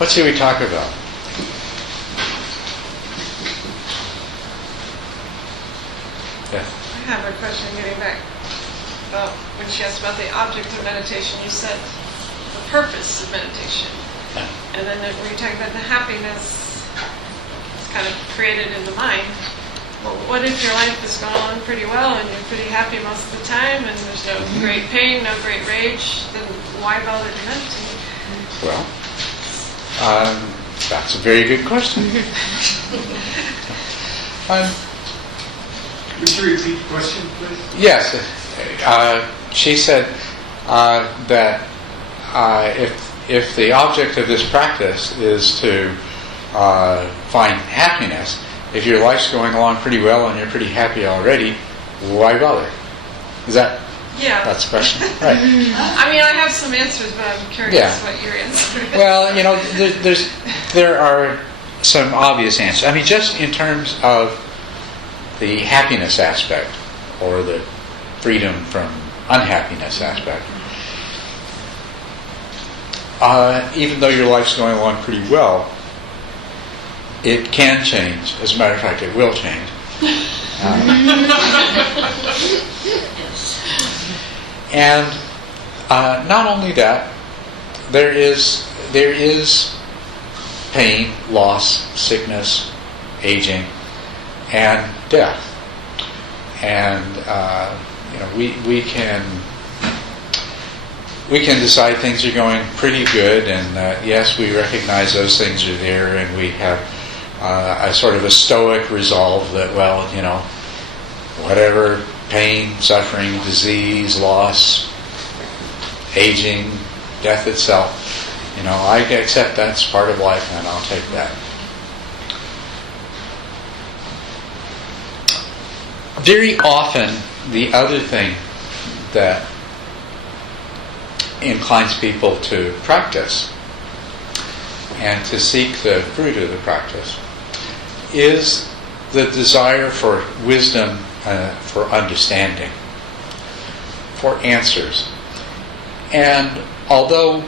What should we talk about? Yeah. I have a question getting back about when she asked about the object of meditation. You said the purpose of meditation. Yeah. And then when you talk about the happiness, it's kind of created in the mind. Well, what if your life is going on pretty well and you're pretty happy most of the time and there's no great pain, no great rage, then why bother to meditate? Well, that's a very good question. Would you repeat the question, please? Yes. She said that if the object of this practice is to find happiness, if your life's going along pretty well and you're pretty happy already, why bother? Is that? Yeah. That's the question, right? I mean, I have some answers, but I'm curious what your answer is. Well, there are some obvious answers. I mean, just in terms of the happiness aspect or the freedom from unhappiness aspect, even though your life's going along pretty well, it can change. As a matter of fact, it will change. And not only that, there is pain, loss, sickness, aging, and death. And we can decide things are going pretty good, and yes, we recognize those things are there, and we have a sort of a stoic resolve that, well, whatever pain, suffering, disease, loss, aging, death itself, I accept that's part of life, and I'll take that. Very often, the other thing that inclines people to practice and to seek the fruit of the practice is the desire for wisdom, for understanding, for answers. And although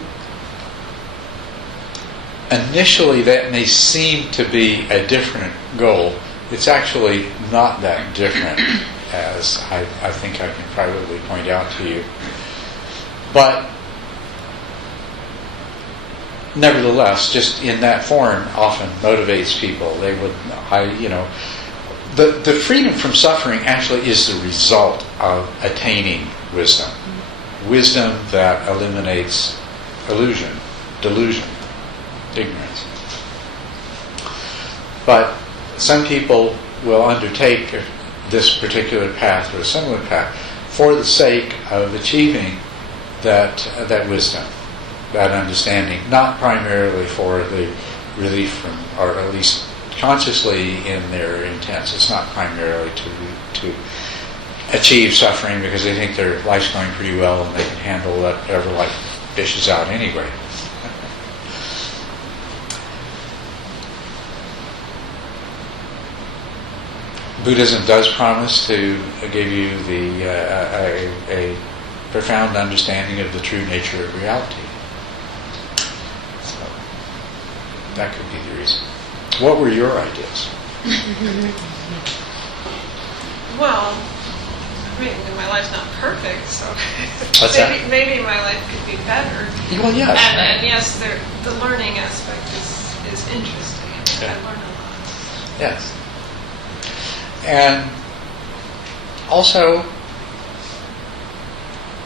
initially that may seem to be a different goal, it's actually not that different, as I think I can probably point out to you. But nevertheless, just in that form often motivates people. They would, the freedom from suffering actually is the result of attaining wisdom. Wisdom that eliminates illusion, delusion, ignorance. But some people will undertake this particular path or a similar path for the sake of achieving that wisdom, that understanding, not primarily for the relief from, or at least consciously in their intents. It's not primarily to achieve suffering because they think their life's going pretty well and they can handle whatever life dishes out anyway. Buddhism does promise to give you a profound understanding of the true nature of reality. So that could be the reason. What were your ideas? Well, my life's not perfect, so maybe my life could be better. Well, yes. And yes, the learning aspect is interesting. Yeah. I learn a lot. Yes. And also,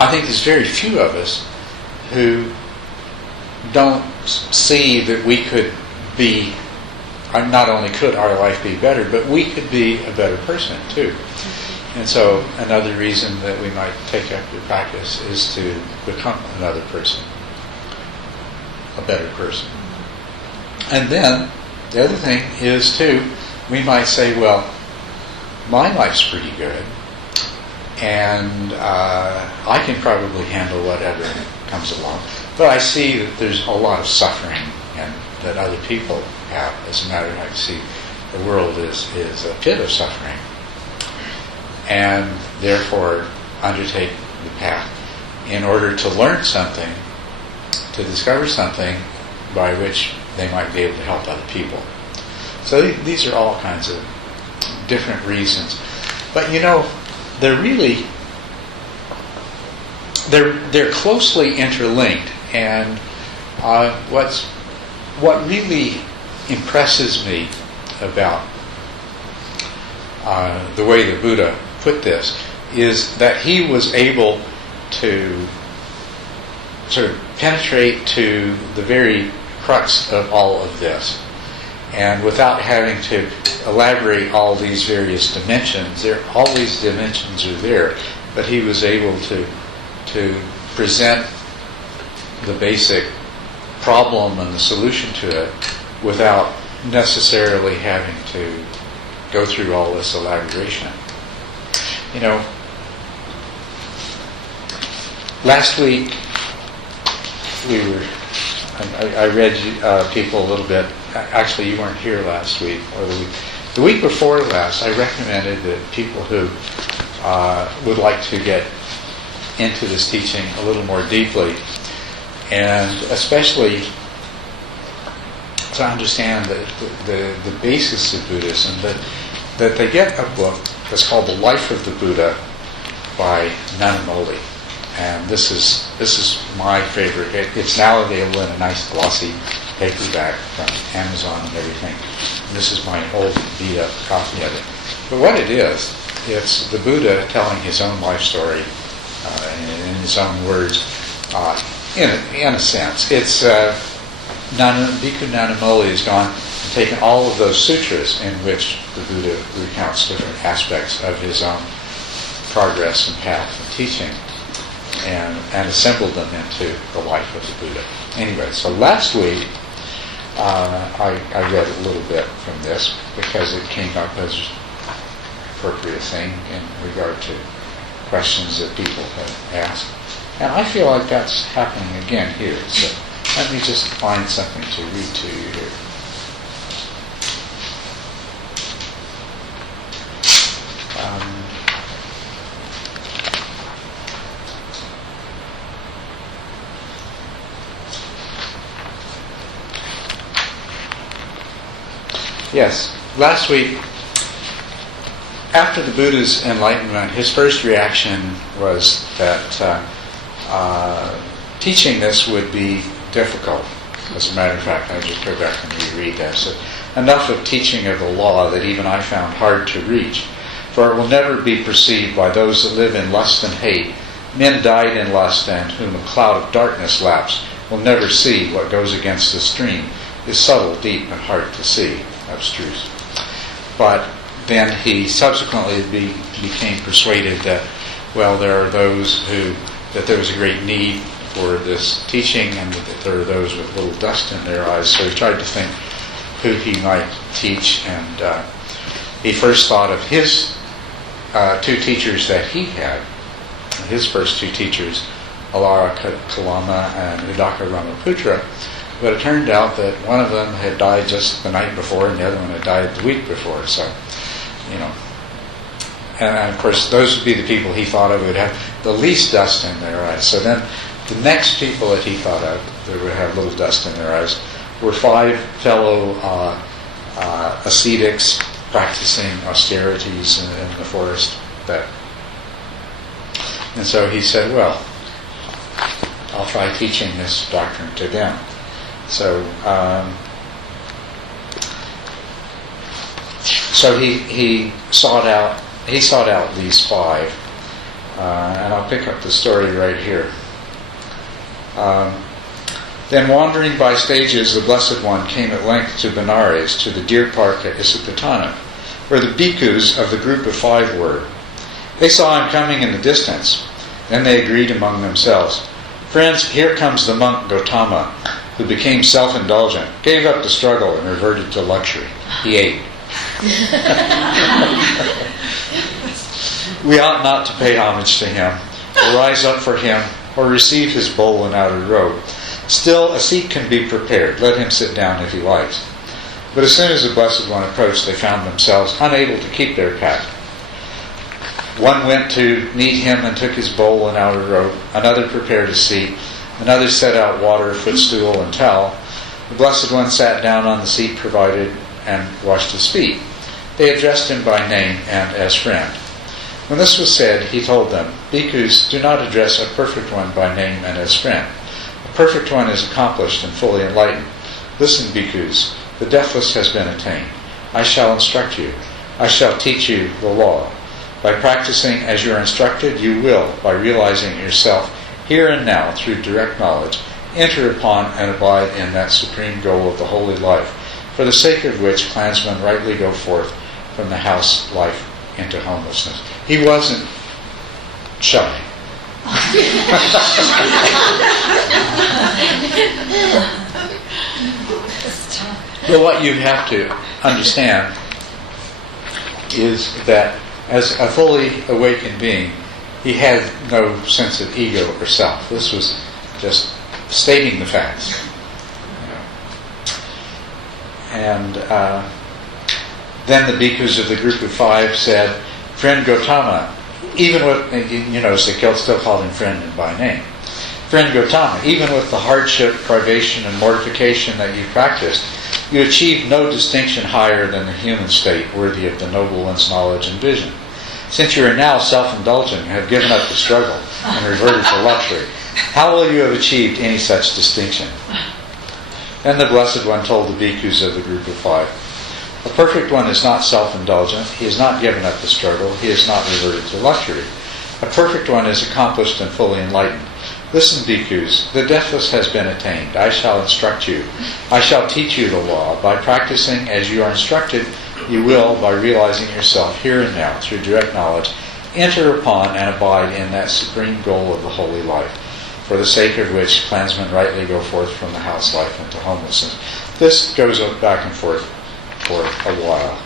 I think there's very few of us who don't see that we could be, not only could our life be better, but we could be a better person too. And so another reason that we might take up the practice is to become another person, a better person. And then the other thing is too, we might say, well, my life's pretty good, and I can probably handle whatever comes along. But I see that there's a lot of suffering and that other people have. As a matter of fact, I see the world is a pit of suffering, and therefore undertake the path in order to learn something, to discover something by which they might be able to help other people. So these are all kinds of different reasons. But they're really, they're closely interlinked. And what really impresses me about the way the Buddha put this is that he was able to sort of penetrate to the very crux of all of this. And without having to elaborate all these various dimensions, all these dimensions are there, but he was able to present the basic problem and the solution to it without necessarily having to go through all this elaboration. Last week I read people a little bit. Actually, you weren't here last week, or the week before last. I recommended that people who would like to get into this teaching a little more deeply, and especially to understand the basis of Buddhism, that they get a book that's called The Life of the Buddha by Nanamoli. And this is my favorite. It's now available in a nice glossy paperback from Amazon and everything. And this is my old beat-up copy of it. But what it is, it's the Buddha telling his own life story in his own words. In a sense, it's Bhikkhu Nanamoli has gone and taken all of those sutras in which the Buddha recounts different aspects of his own progress and path and teaching, and assembled them into the life of the Buddha. Anyway, so last week I read a little bit from this because it came up as an appropriate thing in regard to questions that people have asked. And I feel like that's happening again here. So let me just find something to read to you here. Yes, last week, after the Buddha's enlightenment, his first reaction was that teaching this would be difficult. As a matter of fact, I just go back and reread that. So, enough of teaching of the law that even I found hard to reach, for it will never be perceived by those that live in lust and hate. Men died in lust, and whom a cloud of darkness laps will never see what goes against the stream is subtle, deep, and hard to see. Abstruse. But then he subsequently became persuaded that, well, there are those that there was a great need for this teaching, and that there are those with little dust in their eyes. So he tried to think who he might teach, and he first thought of his two teachers that he had. His first two teachers, Alara Kalama and Udaka Ramaputra. But it turned out that one of them had died just the night before, and the other one had died the week before. So, and of course, those would be the people he thought of who would have the least dust in their eyes. So then, the next people that he thought of that would have little dust in their eyes were 5 fellow ascetics practicing austerities in the forest. And so he said, well, I'll try teaching this doctrine to them. So he sought out these 5, and I'll pick up the story right here. Then wandering by stages, the Blessed One came at length to Benares, to the deer park at Isipatana, where the bhikkhus of the group of 5 were. They saw him coming in the distance. Then they agreed among themselves, "Friends, here comes the monk Gautama, who became self-indulgent, gave up the struggle, and reverted to luxury. He ate." "We ought not to pay homage to him, or rise up for him, or receive his bowl and outer robe. Still, a seat can be prepared. Let him sit down if he likes." But as soon as the Blessed One approached, they found themselves unable to keep their pact. One went to meet him and took his bowl and outer robe. Another prepared a seat. Another set out water, footstool, and towel. The Blessed One sat down on the seat provided and washed his feet. They addressed him by name and as friend. When this was said, he told them, "Bhikkhus, do not address a perfect one by name and as friend. A perfect one is accomplished and fully enlightened. Listen, bhikkhus, the deathless has been attained. I shall instruct you. I shall teach you the law. By practicing as you are instructed, you will, by realizing yourself here and now through direct knowledge, enter upon and abide in that supreme goal of the holy life, for the sake of which clansmen rightly go forth from the house life into homelessness." He wasn't shy. But what you have to understand is that as a fully awakened being, he had no sense of ego or self. This was just stating the facts. And then the bhikkhus of the group of five said, "Friend Gautama," even with, you notice they still called him friend by name. "Friend Gautama, even with the hardship, privation, and mortification that you practiced, you achieved no distinction higher than the human state, worthy of the noble one's knowledge and vision. Since you are now self-indulgent and have given up the struggle and reverted to luxury, how will you have achieved any such distinction?" Then the Blessed One told the bhikkhus of the group of five, "A perfect one is not self-indulgent. He has not given up the struggle. He has not reverted to luxury. A perfect one is accomplished and fully enlightened. Listen, bhikkhus, the deathless has been attained. I shall instruct you. I shall teach you the law. By practicing as you are instructed, you will, by realizing yourself here and now through direct knowledge, enter upon and abide in that supreme goal of the holy life, for the sake of which clansmen rightly go forth from the house life into homelessness." This goes up back and forth for a while.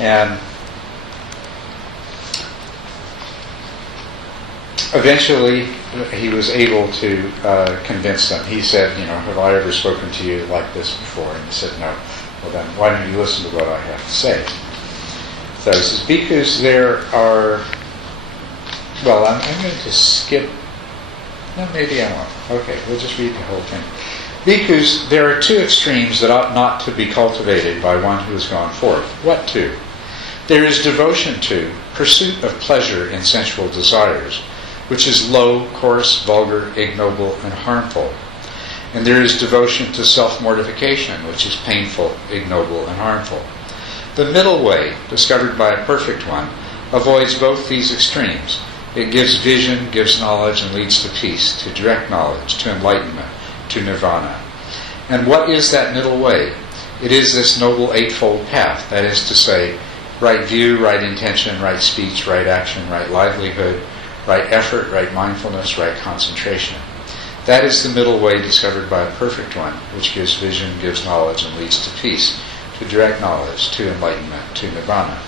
And eventually he was able to convince them. He said, "Have I ever spoken to you like this before?" And he said, "No." "Well then, why don't you listen to what I have to say?" So he says, "Bhikkhus, there are..." Well, I'm going to skip... No, maybe I won't. Okay, we'll just read the whole thing. "Bhikkhus, there are two extremes that ought not to be cultivated by one who has gone forth." What two? "There is devotion to, pursuit of pleasure in sensual desires, which is low, coarse, vulgar, ignoble, and harmful. And there is devotion to self-mortification, which is painful, ignoble, and harmful. The middle way, discovered by a perfect one, avoids both these extremes. It gives vision, gives knowledge, and leads to peace, to direct knowledge, to enlightenment, to nirvana. And what is that middle way? It is this noble eightfold path, that is to say, right view, right intention, right speech, right action, right livelihood, right effort, right mindfulness, right concentration. That is the middle way discovered by a perfect one, which gives vision, gives knowledge, and leads to peace, to direct knowledge, to enlightenment, to nirvana."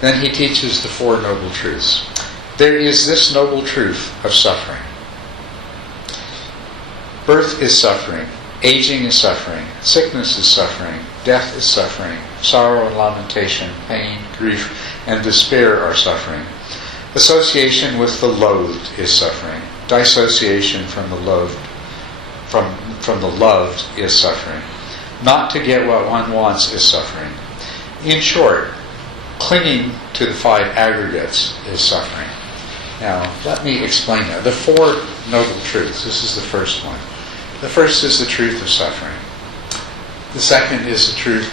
Then he teaches the Four Noble Truths. There is this noble truth of suffering. Birth is suffering, aging is suffering, sickness is suffering, death is suffering, sorrow and lamentation, pain, grief, and despair are suffering. Association with the loathed is suffering. Dissociation from the loathed, from the loved is suffering. Not to get what one wants is suffering. In short, clinging to the five aggregates is suffering. Now, let me explain that. The Four Noble Truths. This is the first one. The first is the truth of suffering. The second is the truth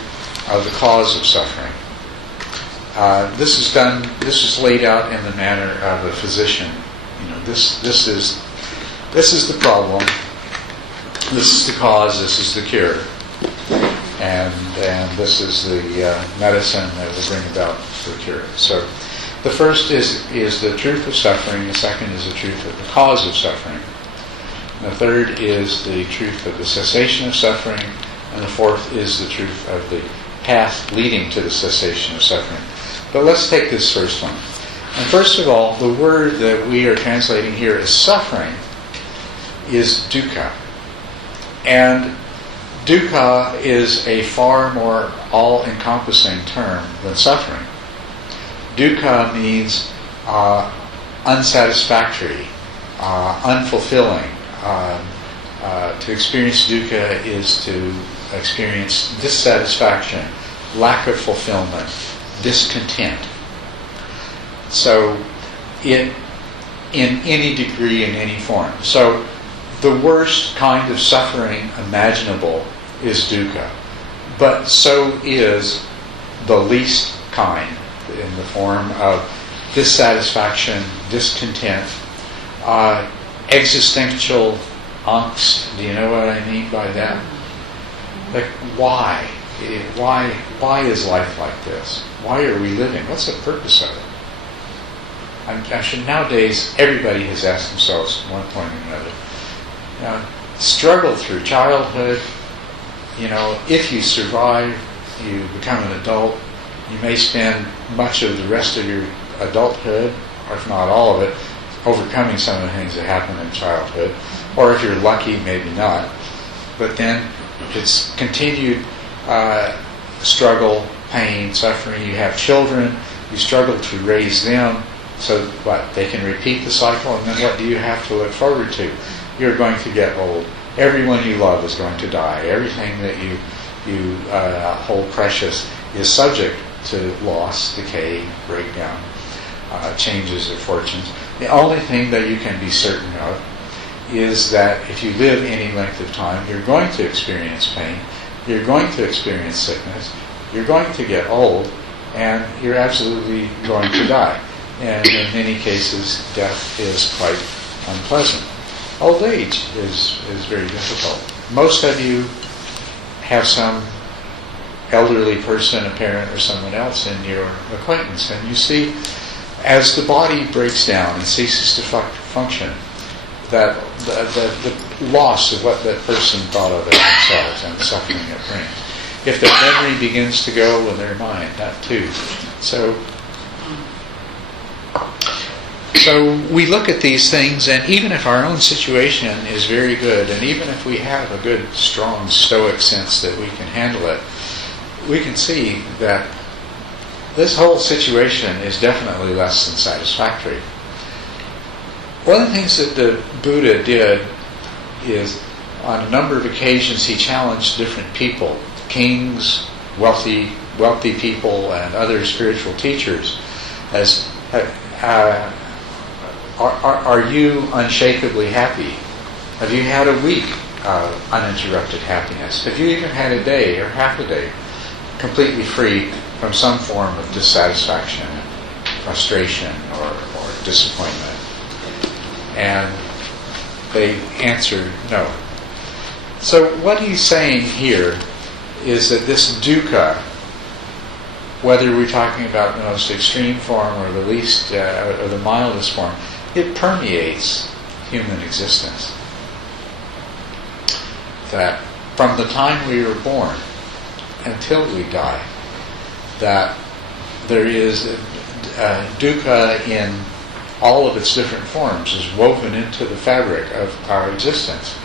of the cause of suffering. This is laid out in the manner of a physician. This is the problem. This is the cause. This is the cure. And this is the medicine that will bring about the cure. So the first is the truth of suffering. The second is the truth of the cause of suffering. The third is the truth of the cessation of suffering. And the fourth is the truth of the path leading to the cessation of suffering. But let's take this first one. And first of all, the word that we are translating here as suffering is dukkha. And dukkha is a far more all-encompassing term than suffering. Dukkha means unsatisfactory, unfulfilling. To experience dukkha is to experience dissatisfaction, lack of fulfillment, discontent. So, in any degree, in any form. So, the worst kind of suffering imaginable is dukkha. But so is the least kind, in the form of dissatisfaction, discontent, existential angst. Do you know what I mean by that? Like, why? Why is life like this? Why are we living? What's the purpose of it? I'm sure nowadays everybody has asked themselves at one point or another. Struggle through childhood. If you survive, you become an adult. You may spend much of the rest of your adulthood, or if not all of it, overcoming some of the things that happen in childhood. Or if you're lucky, maybe not. But then it's continued struggle, pain, suffering. You have children. You struggle to raise them. So what? They can repeat the cycle, and then what do you have to look forward to? You're going to get old. Everyone you love is going to die. Everything that you hold precious is subject to loss, decay, breakdown, changes of fortunes. The only thing that you can be certain of is that if you live any length of time, you're going to experience pain, you're going to experience sickness, you're going to get old, and you're absolutely going to die. And in many cases, death is quite unpleasant. Old age is very difficult. Most of you have some elderly person, a parent, or someone else in your acquaintance, and you see, as the body breaks down and ceases to function, that the loss of what that person thought of as themselves and the suffering it brings. If their memory begins to go, and their mind, that too. So we look at these things, and even if our own situation is very good, and even if we have a good, strong, stoic sense that we can handle it, we can see that this whole situation is definitely less than satisfactory. One of the things that the Buddha did is, on a number of occasions, he challenged different people, kings, wealthy people, and other spiritual teachers, as are you unshakably happy? Have you had a week of uninterrupted happiness? Have you even had a day or half a day completely free from some form of dissatisfaction, frustration, or disappointment? And they answered no. So what he's saying here is that this dukkha, whether we're talking about the most extreme form or the least or the mildest form, it permeates human existence. That from the time we were born until we die, that there is dukkha in all of its different forms is woven into the fabric of our existence.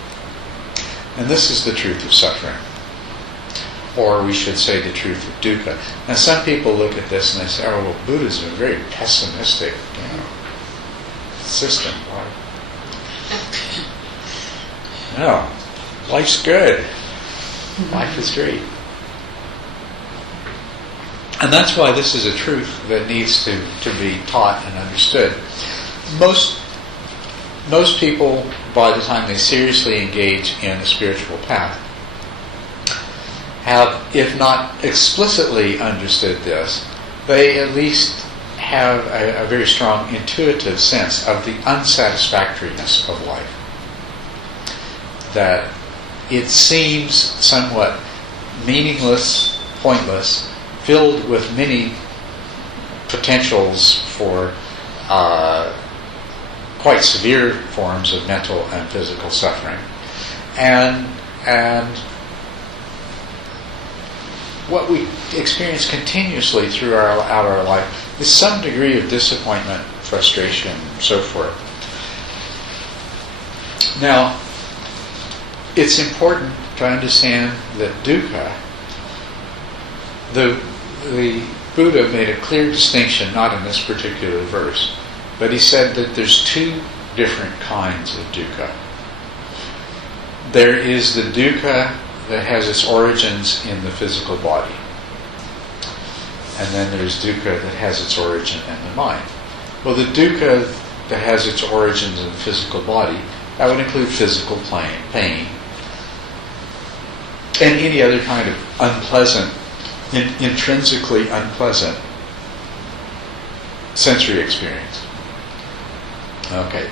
And this is the truth of suffering. Or we should say the truth of dukkha. Now some people look at this and they say, oh, well, Buddhism is a very pessimistic system. No, life's good. Life is great. And that's why this is a truth that needs to be taught and understood. Most people, by the time they seriously engage in a spiritual path, have, if not explicitly understood this, they at least have a very strong intuitive sense of the unsatisfactoriness of life. That it seems somewhat meaningless, pointless, filled with many potentials for quite severe forms of mental and physical suffering. And what we experience continuously throughout our life is some degree of disappointment, frustration, and so forth. Now, it's important to understand that dukkha, the Buddha made a clear distinction, not in this particular verse, But he said that there's two different kinds of dukkha. There is the dukkha that has its origins in the physical body. And then there's dukkha that has its origin in the mind. Well, the dukkha that has its origins in the physical body, that would include physical pain, and any other kind of unpleasant, intrinsically unpleasant sensory experience. Okay,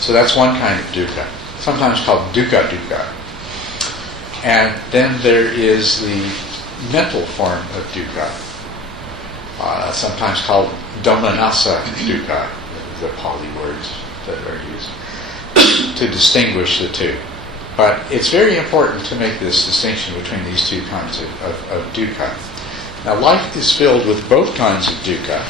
so that's one kind of dukkha, sometimes called dukkha. And then there is the mental form of dukkha, sometimes called domanassa dukkha, the Pali words that are used to distinguish the two. But it's very important to make this distinction between these two kinds of dukkha. Now, life is filled with both kinds of dukkha.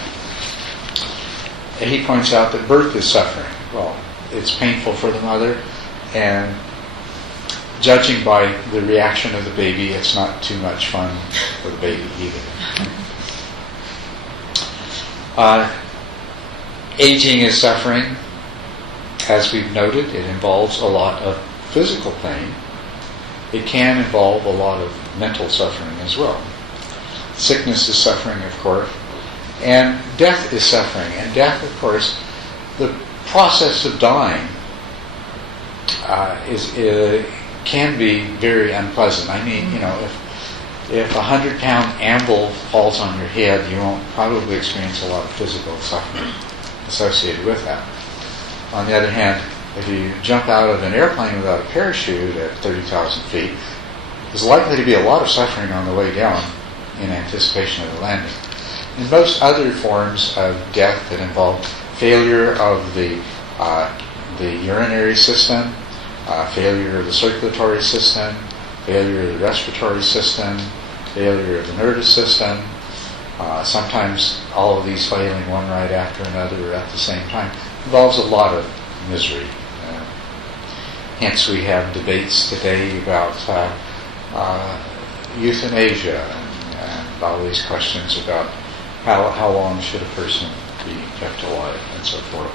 He points out that birth is suffering. Well, it's painful for the mother, and judging by the reaction of the baby, it's not too much fun for the baby either. Aging is suffering. As we've noted, it involves a lot of physical pain. It can involve a lot of mental suffering as well. Sickness is suffering, of course. And death is suffering. And death, of course, the process of dying can be very unpleasant. I mean, if a 100-pound anvil falls on your head, you won't probably experience a lot of physical suffering associated with that. On the other hand, if you jump out of an airplane without a parachute at 30,000 feet, there's likely to be a lot of suffering on the way down in anticipation of the landing. In most other forms of death that involve failure of the urinary system, failure of the circulatory system, failure of the respiratory system, failure of the nervous system, sometimes all of these failing one right after another or at the same time, involves a lot of misery. Hence we have debates today about euthanasia and all these questions about how long should a person be kept alive and so forth.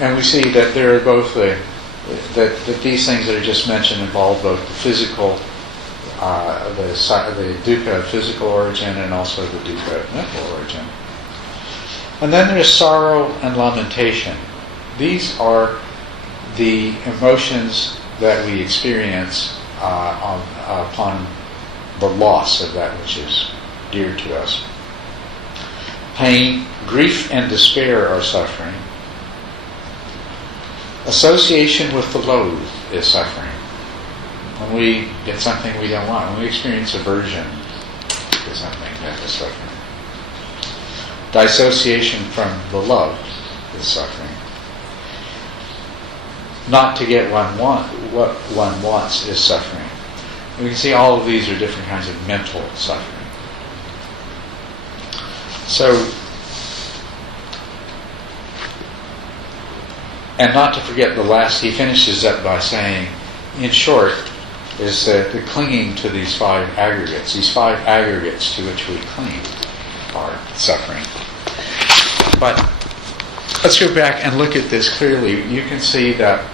And we see that there are both that these things that are just mentioned involve both the physical, the dukkha of physical origin and also the dukkha of mental origin. And then there's sorrow and lamentation. These are the emotions that we experience upon the loss of that which is dear to us. Pain, grief, and despair are suffering. Association with the loathe is suffering. When we get something we don't want, when we experience aversion to something, that is suffering. Dissociation from the loved is suffering. Not to get what one wants is suffering. We can see all of these are different kinds of mental suffering. So, and not to forget the last, he finishes up by saying, in short, is that the clinging to these five aggregates to which we cling, are suffering. But let's go back and look at this clearly. You can see that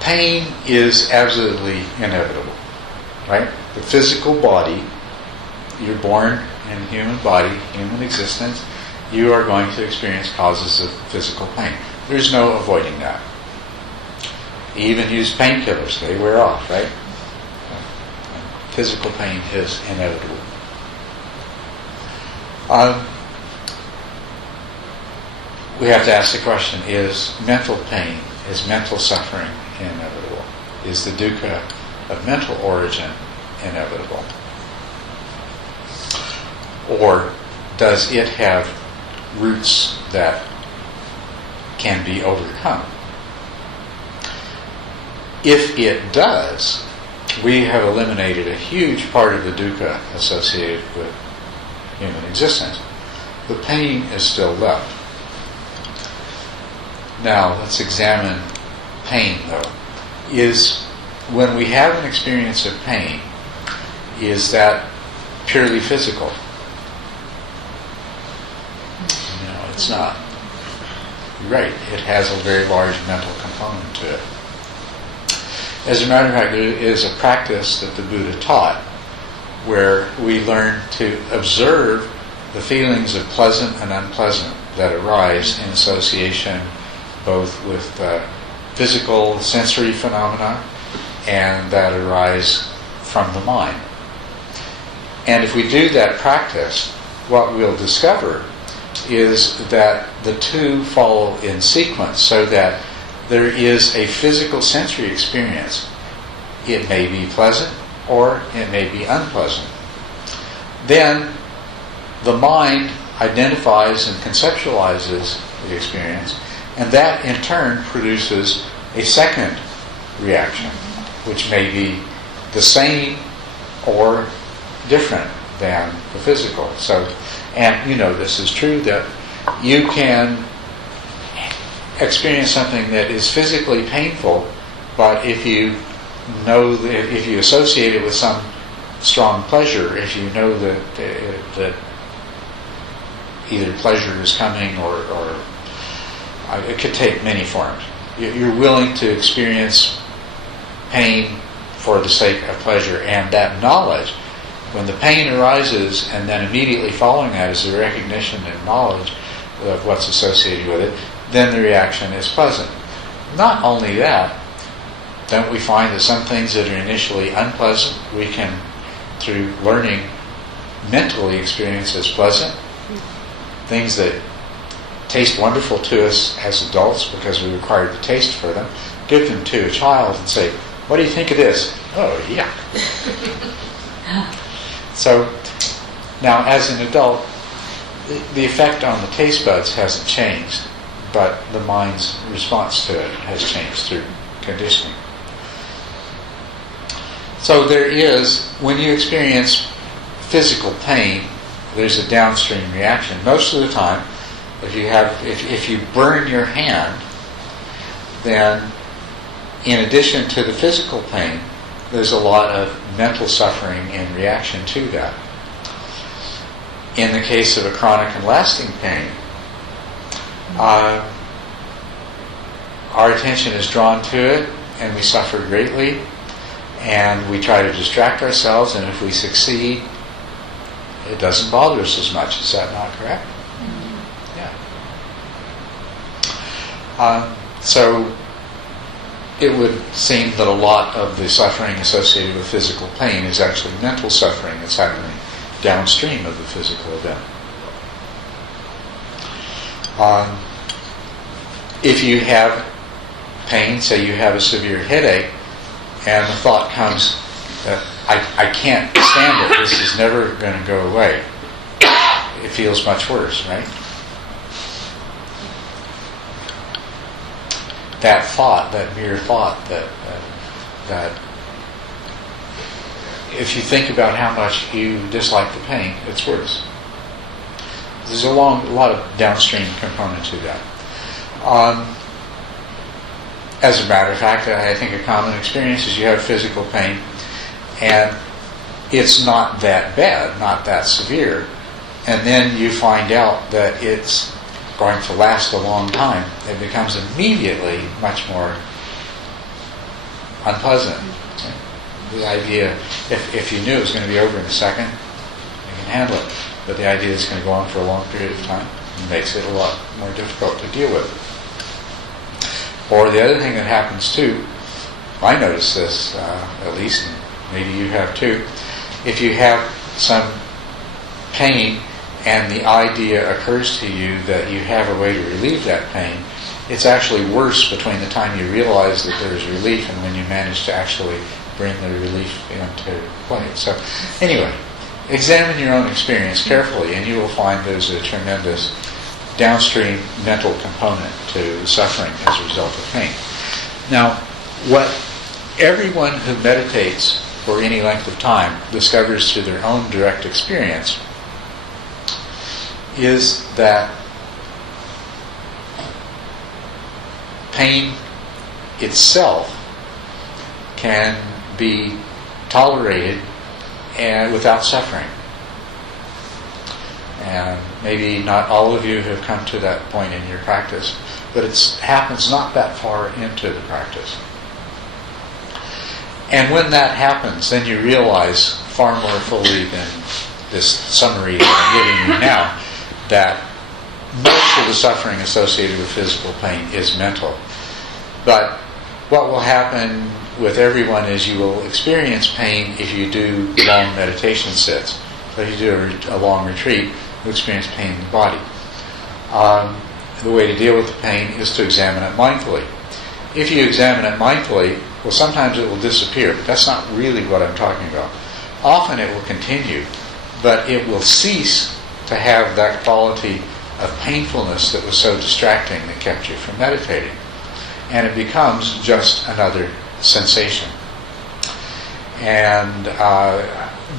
pain is absolutely inevitable, right? The physical body, you're born in a human body, human existence, you are going to experience causes of physical pain. There's no avoiding that. You even use painkillers, they wear off, right? Physical pain is inevitable. We have to ask the question, is mental pain, is mental suffering inevitable? Is the dukkha of mental origin inevitable? Or does it have roots that can be overcome? If it does, we have eliminated a huge part of the dukkha associated with human existence. The pain is still left. Now, let's examine pain, though. Is when we have an experience of pain, is that purely physical. No, it's not. You're right, it has a very large mental component to it. As a matter of fact, there is a practice that the Buddha taught where we learn to observe the feelings of pleasant and unpleasant that arise in association both with physical sensory phenomena and that arise from the mind. And if we do that practice, what we'll discover is that the two follow in sequence, so that there is a physical sensory experience. It may be pleasant or it may be unpleasant. Then the mind identifies and conceptualizes the experience, and that in turn produces a second reaction, which may be the same or different than the physical. So, and you know this is true, that you can experience something that is physically painful, but if you know that, if you associate it with some strong pleasure, if you know that either pleasure is coming or it could take many forms. You're willing to experience pain for the sake of pleasure, and that knowledge, when the pain arises and then immediately following that is the recognition and knowledge of what's associated with it, then the reaction is pleasant. Not only that, don't we find that some things that are initially unpleasant we can, through learning, mentally experience as pleasant? Things that taste wonderful to us as adults because we're required to taste for them, give them to a child and say, "What do you think of this?" "Oh, yeah." So now as an adult, the effect on the taste buds hasn't changed, but the mind's response to it has changed through conditioning. So there is, when you experience physical pain, there's a downstream reaction. Most of the time, if you burn your hand, then in addition to the physical pain, there's a lot of mental suffering in reaction to that. In the case of a chronic and lasting pain, our attention is drawn to it and we suffer greatly, and we try to distract ourselves, and if we succeed, it doesn't bother us as much. Is that not correct? Yeah. So it would seem that a lot of the suffering associated with physical pain is actually mental suffering that's happening downstream of the physical event. If you have pain, say you have a severe headache, and the thought comes that I can't stand it, this is never going to go away, it feels much worse, right? That thought, that mere thought, that if you think about how much you dislike the pain, it's worse. There's a lot of downstream component to that. As a matter of fact, I think a common experience is you have physical pain, and it's not that bad, not that severe, and then you find out that it's going to last a long time. It becomes immediately much more unpleasant. The idea, if you knew it was going to be over in a second, you can handle it. But the idea is it's going to go on for a long period of time makes it a lot more difficult to deal with. Or the other thing that happens too, I notice this at least, and maybe you have too, if you have some pain and the idea occurs to you that you have a way to relieve that pain, it's actually worse between the time you realize that there's relief and when you manage to actually bring the relief into play. So anyway, examine your own experience carefully and you will find there's a tremendous downstream mental component to suffering as a result of pain. Now, what everyone who meditates for any length of time discovers through their own direct experience is that pain itself can be tolerated and without suffering. And maybe not all of you have come to that point in your practice, but it happens not that far into the practice. And when that happens, then you realize far more fully than this summary I'm giving you now, that most of the suffering associated with physical pain is mental. But what will happen with everyone is you will experience pain if you do long meditation sits. So if you do a long retreat, you'll experience pain in the body. The way to deal with the pain is to examine it mindfully. If you examine it mindfully, well, sometimes it will disappear, but that's not really what I'm talking about. Often it will continue, but it will cease to have that quality of painfulness that was so distracting that kept you from meditating. And it becomes just another sensation. And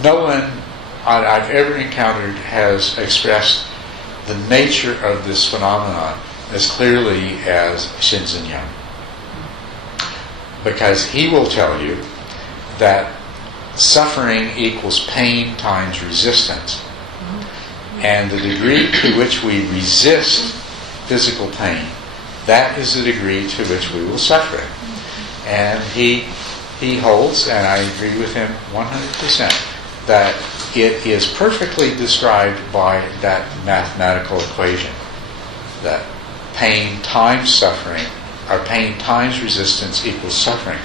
no one I've ever encountered has expressed the nature of this phenomenon as clearly as Shinzen Young. Because he will tell you that suffering equals pain times resistance. And the degree to which we resist physical pain, that is the degree to which we will suffer it. And he holds, and I agree with him 100%, that it is perfectly described by that mathematical equation, that pain times suffering, or pain times resistance equals suffering.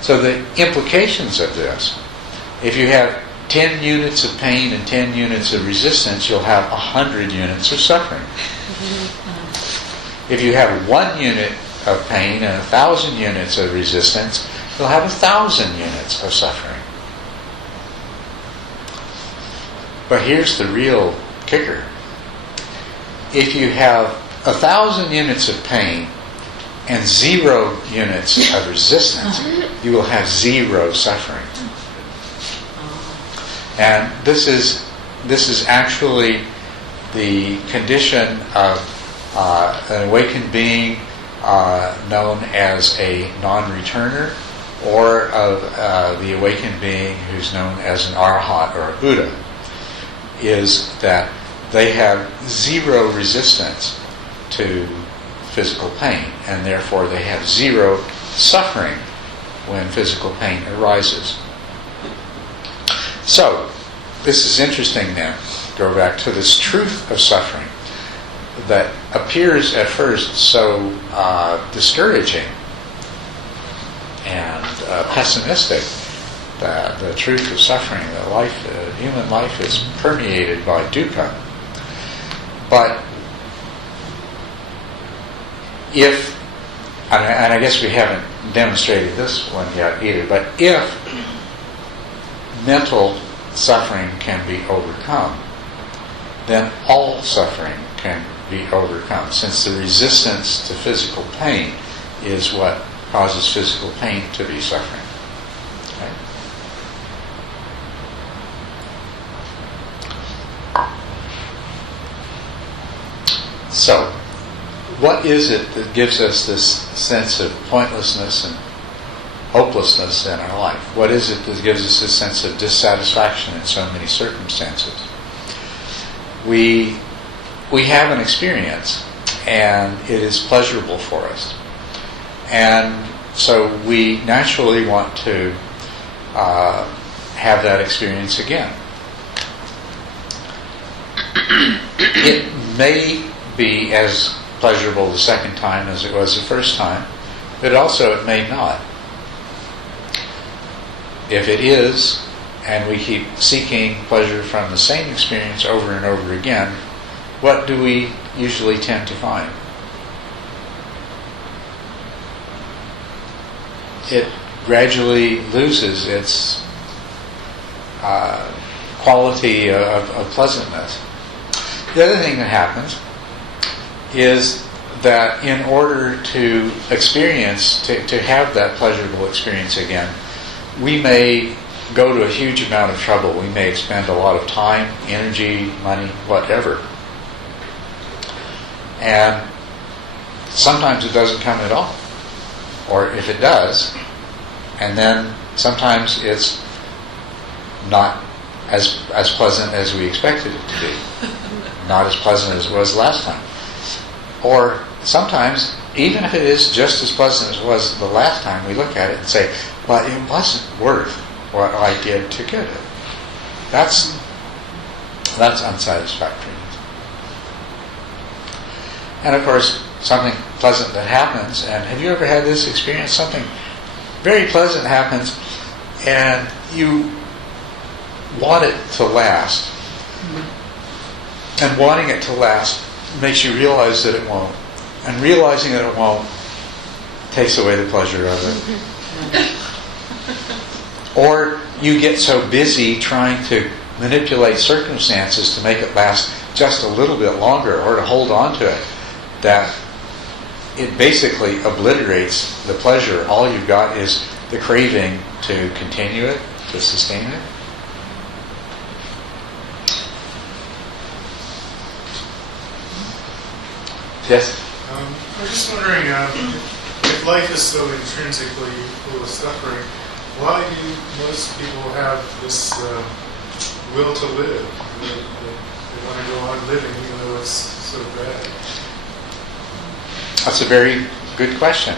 So the implications of this, if you have 10 units of pain and 10 units of resistance, you'll have 100 units of suffering. If you have 1 unit of pain and 1,000 units of resistance, you'll have 1,000 units of suffering. But here's the real kicker. If you have 1,000 units of pain and 0 units of resistance, you will have 0 suffering. And this is actually the condition of an awakened being known as a non-returner, or of the awakened being who's known as an arhat or a Buddha, is that they have 0 resistance to physical pain, and therefore they have 0 suffering when physical pain arises. So, this is interesting then. Go back to this truth of suffering that appears at first so discouraging and pessimistic. The truth of suffering, human life is permeated by dukkha. But if, and I guess we haven't demonstrated this one yet either, but if mental suffering can be overcome, then all suffering can be overcome, since the resistance to physical pain is what causes physical pain to be suffering. Okay? So, what is it that gives us this sense of pointlessness and hopelessness in our life? What is it that gives us this sense of dissatisfaction in so many circumstances? We have an experience, and it is pleasurable for us. And so we naturally want to have that experience again. It may be as pleasurable the second time as it was the first time, but also it may not. If it is, and we keep seeking pleasure from the same experience over and over again, what do we usually tend to find? It gradually loses its quality of pleasantness. The other thing that happens is that in order to experience, to have that pleasurable experience again, we may go to a huge amount of trouble. We may expend a lot of time, energy, money, whatever. And sometimes it doesn't come at all. Or if it does, and then sometimes it's not as pleasant as we expected it to be. not as pleasant as it was last time. Or sometimes, even if it is just as pleasant as it was the last time, we look at it and say, well, it wasn't worth what I did to get it. That's unsatisfactory. And of course, something pleasant that happens, and have you ever had this experience? Something very pleasant happens, and you want it to last. And wanting it to last makes you realize that it won't. And realizing that it won't takes away the pleasure of it. Or you get so busy trying to manipulate circumstances to make it last just a little bit longer, or to hold on to it, that it basically obliterates the pleasure. All you've got is the craving to continue it, to sustain it. Yes? I'm just wondering, if life is so intrinsically full of suffering, why do most people have this will to live? They want to go on living even though it's so bad. That's a very good question.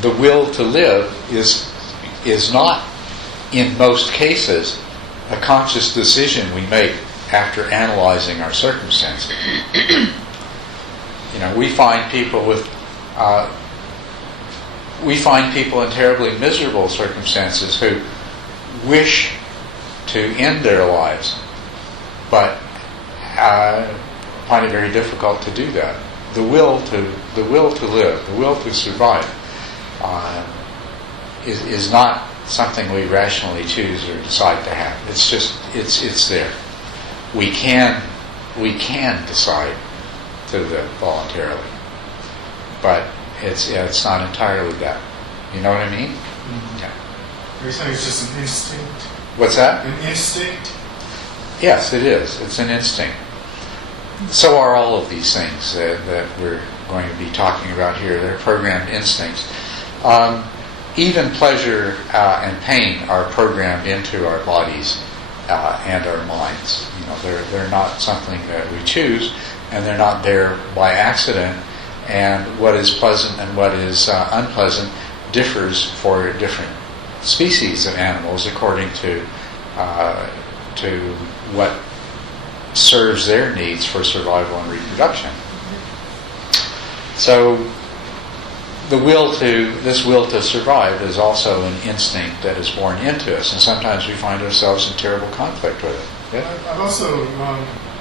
The will to live is not, in most cases, a conscious decision we make after analyzing our circumstances. We find people in terribly miserable circumstances who wish to end their lives, but find it very difficult to do that. The will to live, the will to survive, is not something we rationally choose or decide to have. It's just it's there. We can decide to live voluntarily, but it's not entirely that. You know what I mean? Mm-hmm. Yeah. Are you saying it's just an instinct? What's that? An instinct? Yes, it is. It's an instinct. So are all of these things that we're going to be talking about here. They're programmed instincts. Even pleasure and pain are programmed into our bodies and our minds. They're not something that we choose, and they're not there by accident. And what is pleasant and what is unpleasant differs for different species of animals according to what serves their needs for survival and reproduction. So this will to survive is also an instinct that is born into us, and sometimes we find ourselves in terrible conflict with it. Yeah? I've also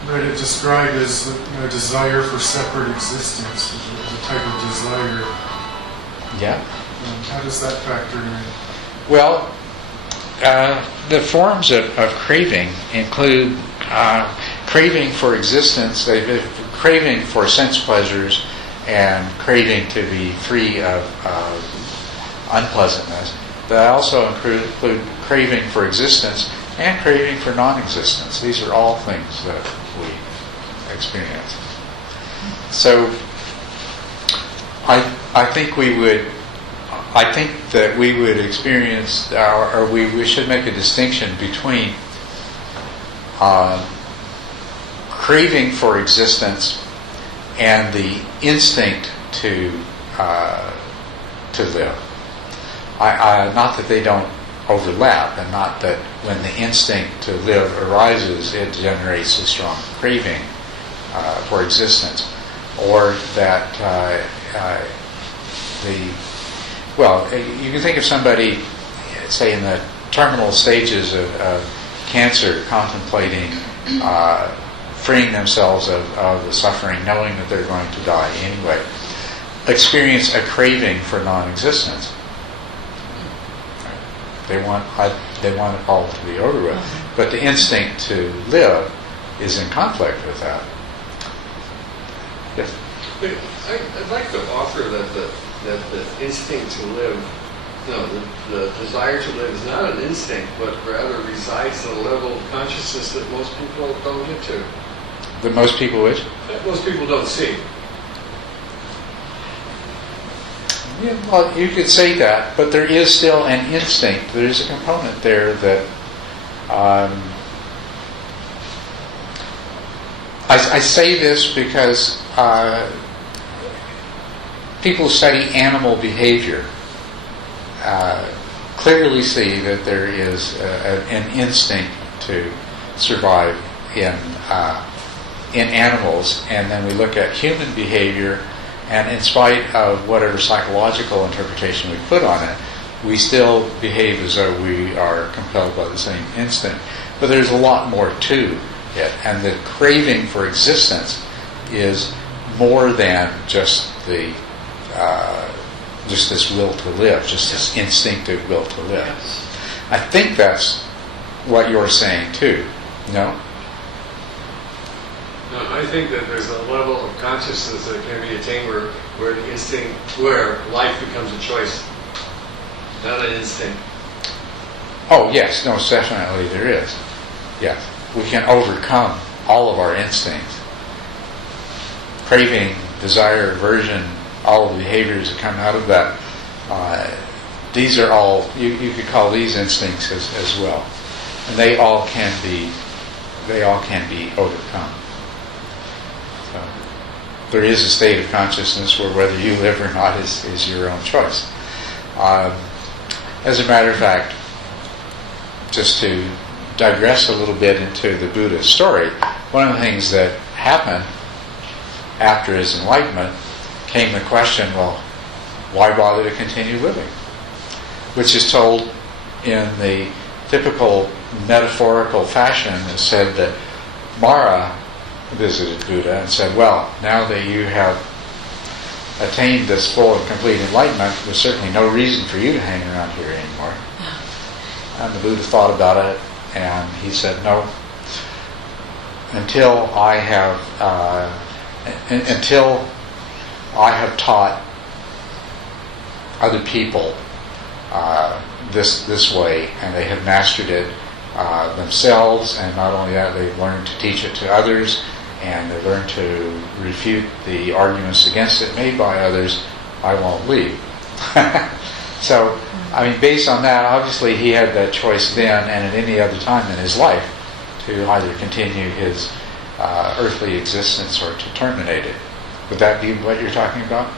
read it described as a desire for separate existence, as a type of desire. Yeah. How does that factor in? Well, the forms of craving include craving for existence, craving for sense pleasures, and craving to be free of unpleasantness. But also include craving for existence and craving for non-existence. These are all things that we experience. So I think that we would experience, or we should make a distinction between craving for existence and the instinct to live. Not that they don't overlap, and not that when the instinct to live arises, it generates a strong craving for existence, or that you can think of somebody, say, in the terminal stages of cancer, contemplating freeing themselves of the suffering, knowing that they're going to die anyway, experience a craving for non-existence. They want it all to be over with. But the instinct to live is in conflict with that. Yes? I'd like to offer that the instinct to live, the desire to live is not an instinct, but rather resides at a level of consciousness that most people don't get to. That most people wish? That most people don't see. Yeah, well, you could say that, but there is still an instinct. There is a component there that I say this because people who study animal behavior clearly see that there is an instinct to survive in animals, and then we look at human behavior, and in spite of whatever psychological interpretation we put on it, we still behave as though we are compelled by the same instinct. But there's a lot more to it, and the craving for existence is more than just this will to live, just this instinctive will to live. I think that's what you're saying too. No? No, I think that there's a level of consciousness that can be attained where the instinct, where life becomes a choice, not an instinct. Oh yes, no, definitely there is. Yes, we can overcome all of our instincts. Craving, desire, aversion, all of the behaviors that come out of that. These are all, you could call these instincts as well. And they all can be overcome. So, there is a state of consciousness where whether you live or not is your own choice. As a matter of fact, just to digress a little bit into the Buddha story, one of the things that happened after his enlightenment came the question, well, why bother to continue living? Which is told in the typical metaphorical fashion. It said that Mara visited Buddha and said, well, now that you have attained this full and complete enlightenment, there's certainly no reason for you to hang around here anymore. And the Buddha thought about it, and he said, no, until I have taught other people this way, and they have mastered it themselves, and not only that, they've learned to teach it to others, and they've learned to refute the arguments against it made by others, I won't leave. So, I mean, based on that, obviously he had that choice then and at any other time in his life to either continue his earthly existence or to terminate it. Would that be what you're talking about?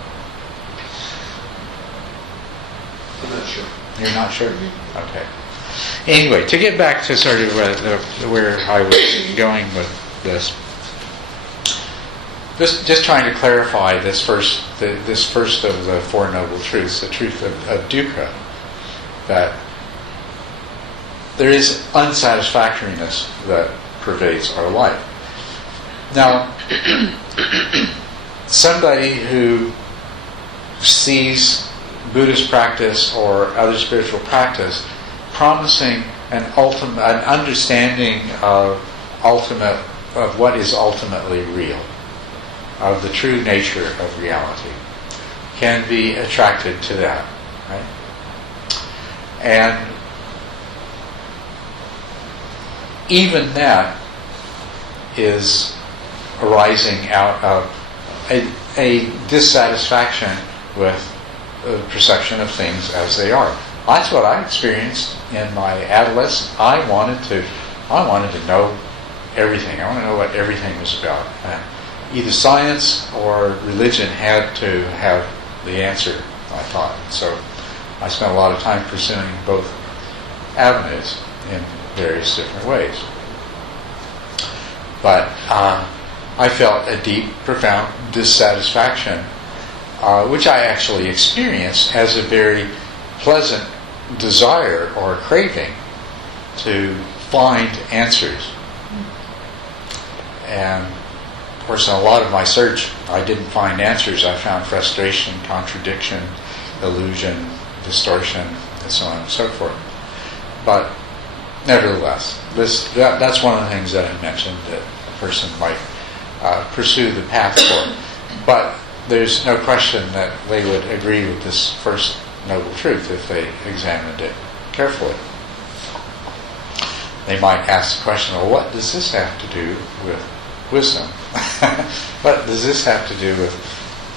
I'm not sure. You're not sure? Okay. Anyway, to get back to sort of where I was going with this, just trying to clarify this first of the Four Noble Truths, the truth of dukkha, that there is unsatisfactoriness that pervades our life. Now, somebody who sees Buddhist practice or other spiritual practice promising an understanding of what is ultimately real, of the true nature of reality, can be attracted to that, right? And even that is arising out of a dissatisfaction with the perception of things as they are. That's what I experienced in my adolescence. I wanted to know everything. I want to know what everything was about. Either science or religion had to have the answer, I thought. So I spent a lot of time pursuing both avenues in various different ways. But I felt a deep, profound dissatisfaction, which I actually experienced as a very pleasant desire or craving to find answers. And of course, in a lot of my search, I didn't find answers. I found frustration, contradiction, illusion, distortion, and so on and so forth. But nevertheless, that's one of the things that I mentioned that a person might pursue the path for. But there's no question that they would agree with this first noble truth if they examined it carefully. They might ask the question, well, what does this have to do with wisdom? What does this have to do with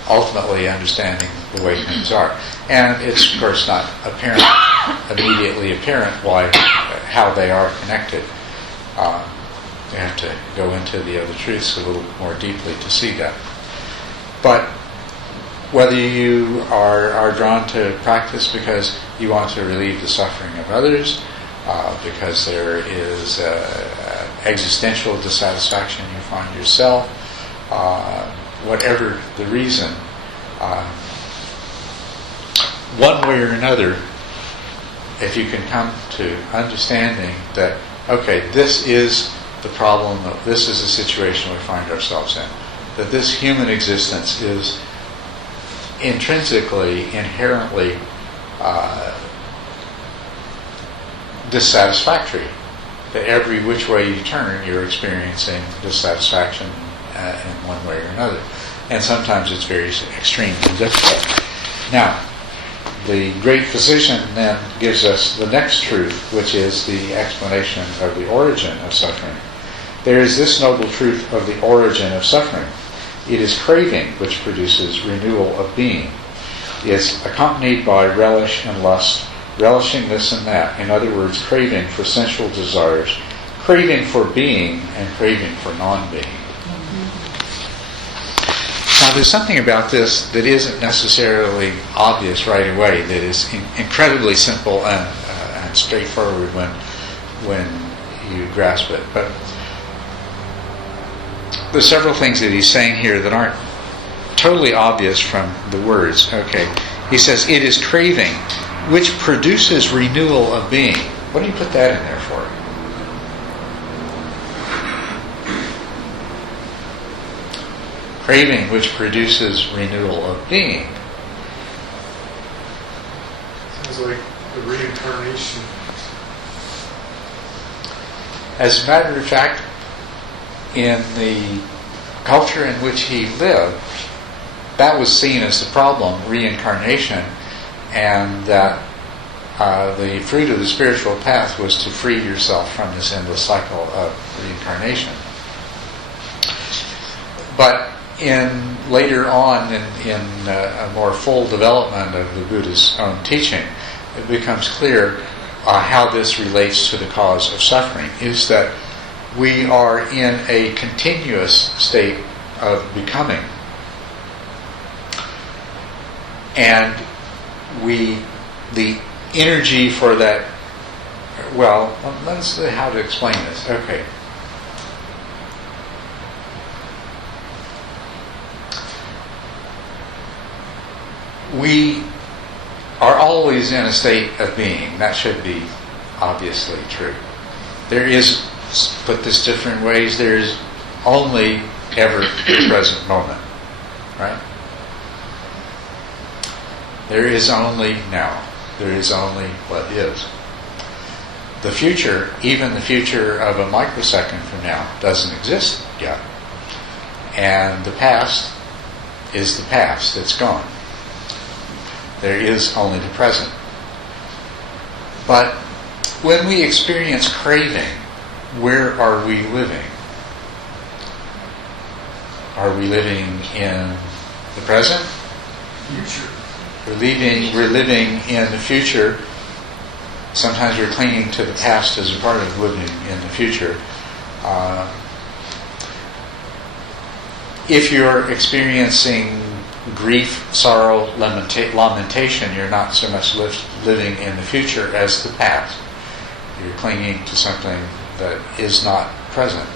ultimately understanding the way things are? And it's, of course, not immediately apparent how they are connected. You have to go into the other truths a little more deeply to see that. But whether you are drawn to practice because you want to relieve the suffering of others, because there is existential dissatisfaction you find yourself, whatever the reason, one way or another, if you can come to understanding that, okay, this is the problem, this is the situation we find ourselves in, that this human existence is intrinsically, inherently dissatisfactory. That every which way you turn, you're experiencing dissatisfaction in one way or another. And sometimes it's very extreme and difficult. Now, the great physician then gives us the next truth, which is the explanation of the origin of suffering. There is this noble truth of the origin of suffering. It is craving which produces renewal of being. It's accompanied by relish and lust, relishing this and that. In other words, craving for sensual desires, craving for being, and craving for non-being. Now, there's something about this that isn't necessarily obvious right away, that is incredibly simple and straightforward when you grasp it. But there's several things that he's saying here that aren't totally obvious from the words. Okay, he says, it is craving which produces renewal of being. What do you put that in there for? Craving which produces renewal of being. Sounds like the reincarnation. As a matter of fact, in the culture in which he lived, that was seen as the problem, reincarnation, and that the fruit of the spiritual path was to free yourself from this endless cycle of reincarnation. But later on in a more full development of the Buddha's own teaching, it becomes clear how this relates to the cause of suffering, is that we are in a continuous state of becoming. And the energy for that, well, let's see how to explain this. Okay. We are always in a state of being. That should be obviously true. There is, put this different ways, there is only ever the present moment. Right? There is only now. There is only what is. The future, even the future of a microsecond from now, doesn't exist yet. And the past is the past. It's gone. There is only the present. But when we experience craving, where are we living? Are we living in the present? Future. We're living in the future. Sometimes we're clinging to the past as a part of living in the future. If you're experiencing grief, sorrow, lamentation, you're not so much living in the future as the past. You're clinging to something that is not present.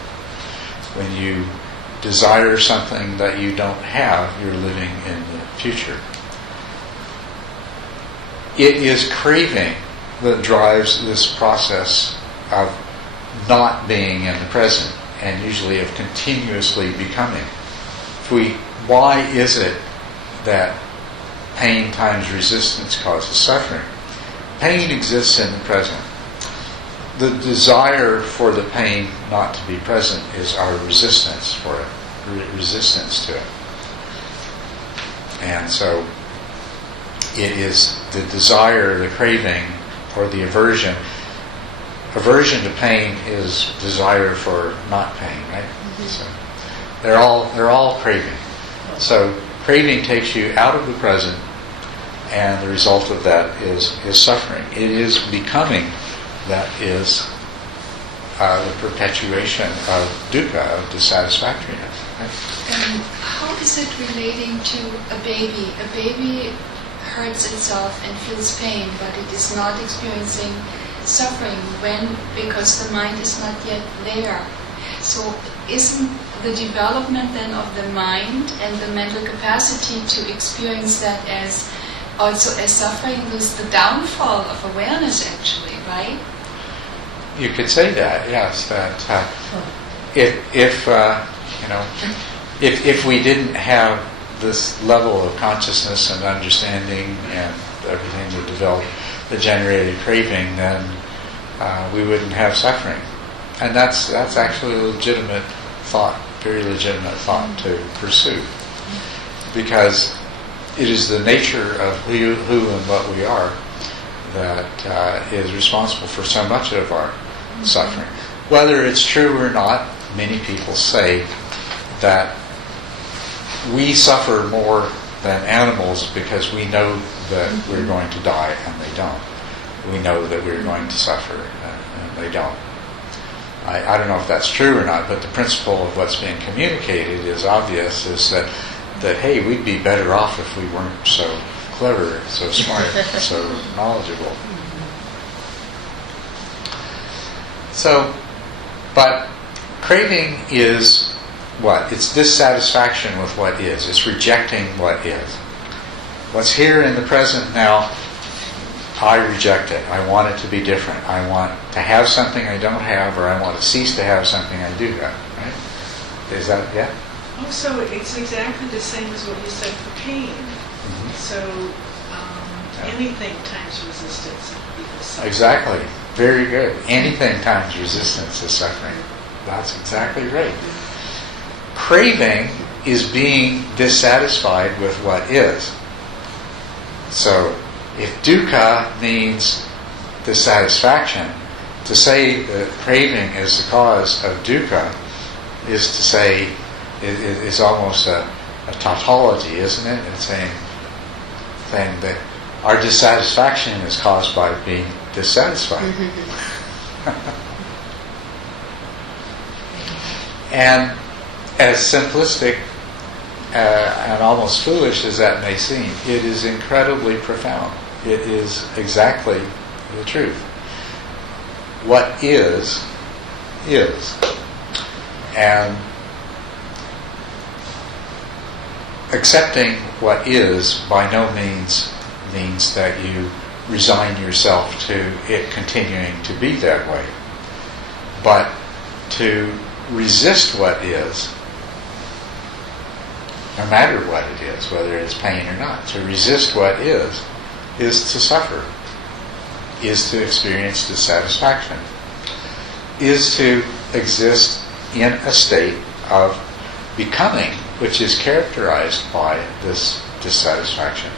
When you desire something that you don't have, you're living in the future. It is craving that drives this process of not being in the present, and usually of continuously becoming. Why is it that pain times resistance causes suffering? Pain exists in the present. The desire for the pain not to be present is our resistance for it, resistance to it. And so it is the desire, the craving, or the aversion. Aversion to pain is desire for not pain, right? Mm-hmm. So they're all craving. So craving takes you out of the present, and the result of that is suffering. It is becoming that is the perpetuation of dukkha, of dissatisfactoriness. Right? And how is it relating to a baby? A baby hurts itself and feels pain, but it is not experiencing suffering because the mind is not yet there. So isn't the development then of the mind and the mental capacity to experience that as also as suffering is the downfall of awareness actually, right? You could say that, yes. That if we didn't have this level of consciousness and understanding and everything that developed, that generated craving, then we wouldn't have suffering. And that's actually a legitimate thought, very legitimate thought to pursue, because it is the nature of who and what we are that is responsible for so much of our suffering. Whether it's true or not, many people say that we suffer more than animals because we know that we're going to die and they don't. We know that we're going to suffer and they don't. I don't know if that's true or not, but the principle of what's being communicated is obvious, is that hey, we'd be better off if we weren't so clever, so smart, so knowledgeable. So, but craving is what? It's dissatisfaction with what is. It's rejecting what is. What's here in the present now, I reject it. I want it to be different. I want to have something I don't have, or I want to cease to have something I do have. Right? Is that, yeah? Also, it's exactly the same as what you said for pain. Mm-hmm. So, anything times resistance equals suffering. Exactly. Very good. Anything times resistance is suffering. That's exactly right. Craving is being dissatisfied with what is. So, if dukkha means dissatisfaction, to say that craving is the cause of dukkha is to say, is almost a tautology, isn't it? It's saying that our dissatisfaction is caused by being dissatisfied. And as simplistic and almost foolish as that may seem, it is incredibly profound. It is exactly the truth. What is. And accepting what is by no means means that you resign yourself to it continuing to be that way. But to resist what is, no matter what it is, whether it's pain or not, to resist what is to suffer, is to experience dissatisfaction, is to exist in a state of becoming, which is characterized by this dissatisfaction,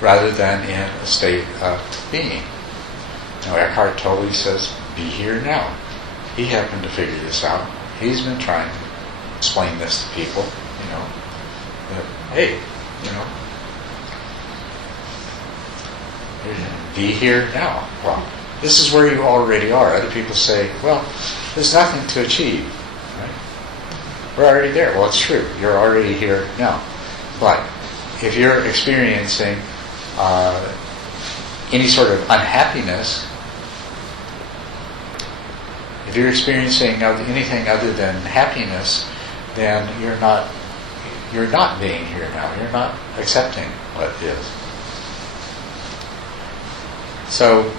rather than in a state of being. Now, Eckhart Tolle says, be here now. He happened to figure this out. He's been trying to explain this to people, that, hey, be here now. Well, this is where you already are. Other people say, well, there's nothing to achieve. Right? We're already there. Well, it's true. You're already here now. But if you're experiencing any sort of unhappiness, if you're experiencing anything other than happiness, then you're not being here now. You're not accepting what is. So,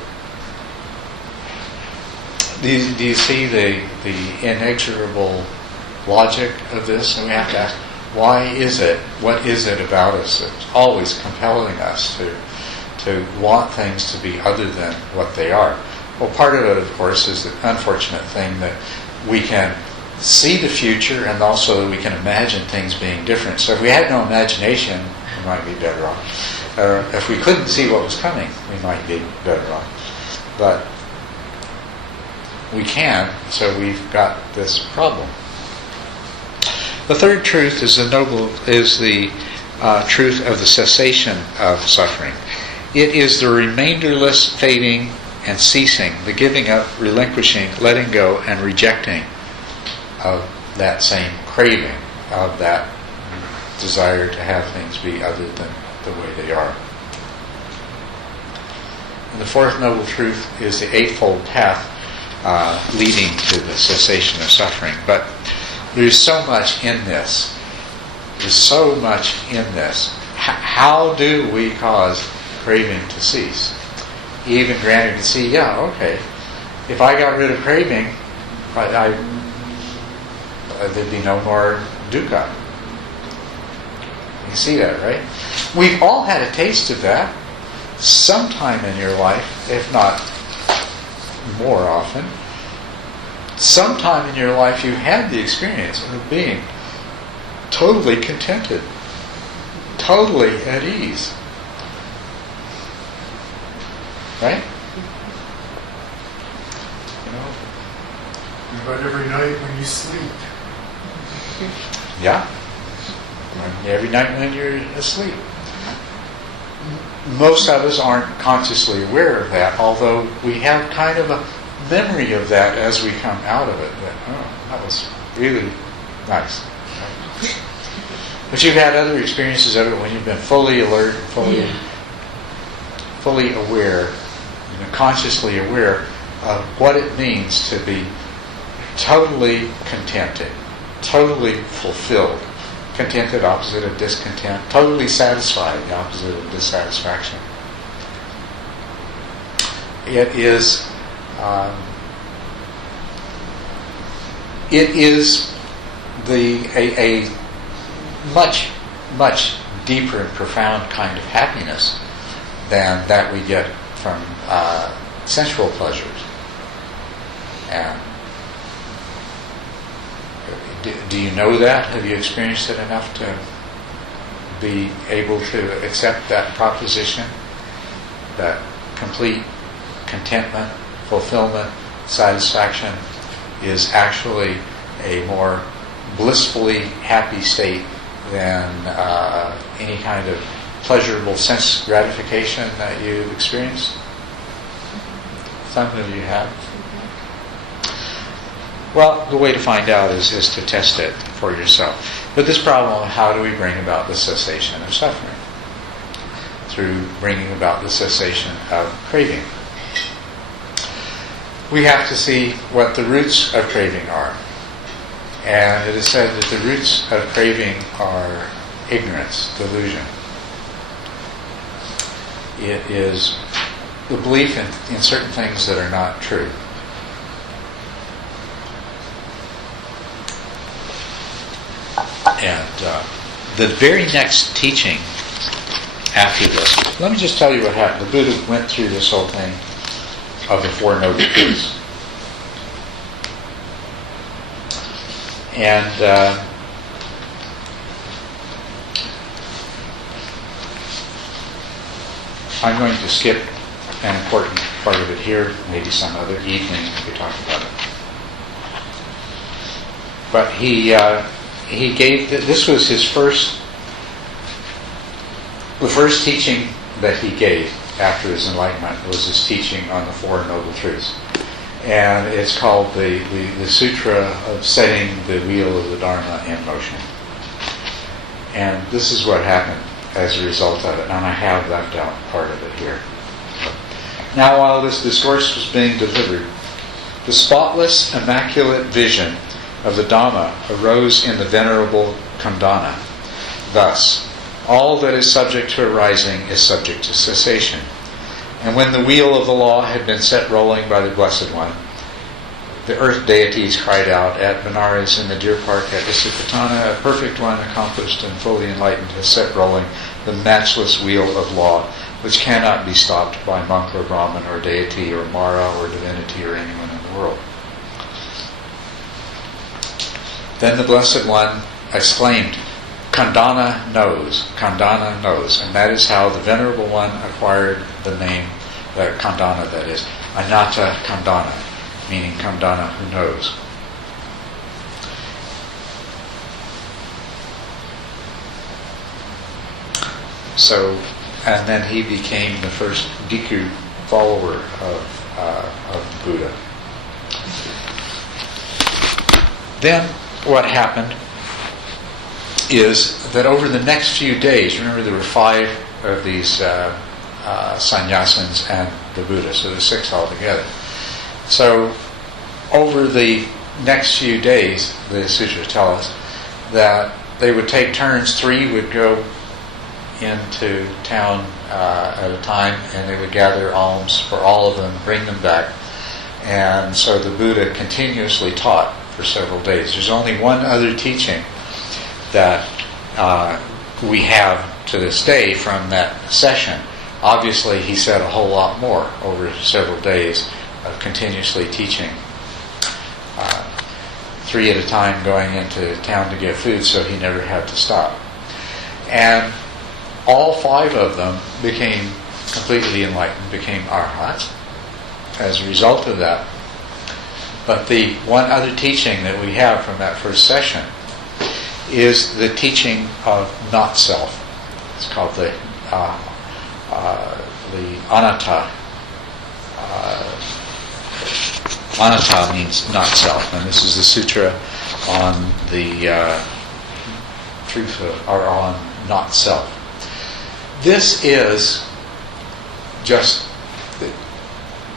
do you see the inexorable logic of this? And we have to ask, why is it? What is it about us that's always compelling us to want things to be other than what they are? Well, part of it, of course, is the unfortunate thing that we can see the future and also that we can imagine things being different. So if we had no imagination, we might be better off. Or if we couldn't see what was coming, we might be better off. But we can, so we've got this problem. The third truth is the truth of the cessation of suffering. It is the remainderless fading and ceasing, the giving up, relinquishing, letting go, and rejecting of that same craving, of that desire to have things be other than the way they are. And the fourth noble truth is the eightfold path leading to the cessation of suffering. But there's so much in this. There's so much in this. How do we cause craving to cease? Even granted to see, yeah, okay, if I got rid of craving, there'd be no more dukkha. You see that, right? We've all had a taste of that sometime in your life, if not more often. Sometime in your life you had the experience of being totally contented, totally at ease. Right? You know? But every night when you sleep. Yeah. Every night when you're asleep. Most of us aren't consciously aware of that, although we have kind of a memory of that as we come out of it. That was really nice. But you've had other experiences of it when you've been fully alert, fully aware, consciously aware of what it means to be totally contented, totally fulfilled. Contented, opposite of discontent. Totally satisfied, the opposite of dissatisfaction. It is a much, much deeper and profound kind of happiness than that we get from sensual pleasures. And do you know that? Have you experienced it enough to be able to accept that proposition? That complete contentment, fulfillment, satisfaction is actually a more blissfully happy state than any kind of pleasurable sense gratification that you've experienced? Some of you have. Well, the way to find out is to test it for yourself. But this problem, how do we bring about the cessation of suffering? Through bringing about the cessation of craving. We have to see what the roots of craving are. And it is said that the roots of craving are ignorance, delusion. It is the belief in certain things that are not true. And the very next teaching after this, let me just tell you what happened. The Buddha went through this whole thing of the Four Noble Truths. And I'm going to skip an important part of it here. Maybe some other evening we could talk about it. But he gave, this was his first, the first teaching that he gave after his enlightenment was his teaching on the Four Noble Truths. And it's called the Sutra of Setting the Wheel of the Dharma in Motion. And this is what happened as a result of it. And I have left out part of it here. Now, while this discourse was being delivered, the spotless, immaculate vision of the Dhamma arose in the Venerable Khandana. Thus, all that is subject to arising is subject to cessation. And when the wheel of the law had been set rolling by the Blessed One, the earth deities cried out, "At Benares in the deer park at Isipatana, a perfect one, accomplished and fully enlightened, has set rolling the matchless wheel of law, which cannot be stopped by monk or Brahmin or deity or Mara or divinity or anyone in the world." Then the Blessed One exclaimed, "Khandana knows, Khandana knows." And that is how the Venerable One acquired the name, Khandana that is, Anatta Khandana, meaning Khandana who knows. So, and then he became the first Bhikkhu follower of of Buddha. Then what happened is that over the next few days, remember there were 5 of these sannyasins and the Buddha, so there's 6 altogether. So over the next few days, the sutras tell us that they would take turns. 3 would go into town at a time, and they would gather alms for all of them, bring them back. And so the Buddha continuously taught for several days. There's only one other teaching that we have to this day from that session. Obviously, he said a whole lot more over several days of continuously teaching. 3 at a time going into town to get food, so he never had to stop. And all 5 of them became completely enlightened, became arhats as a result of that. But the one other teaching that we have from that first session is the teaching of not self. It's called the anatta. Anatta means not self, and this is the sutra on the truth of, or on not self. This is just,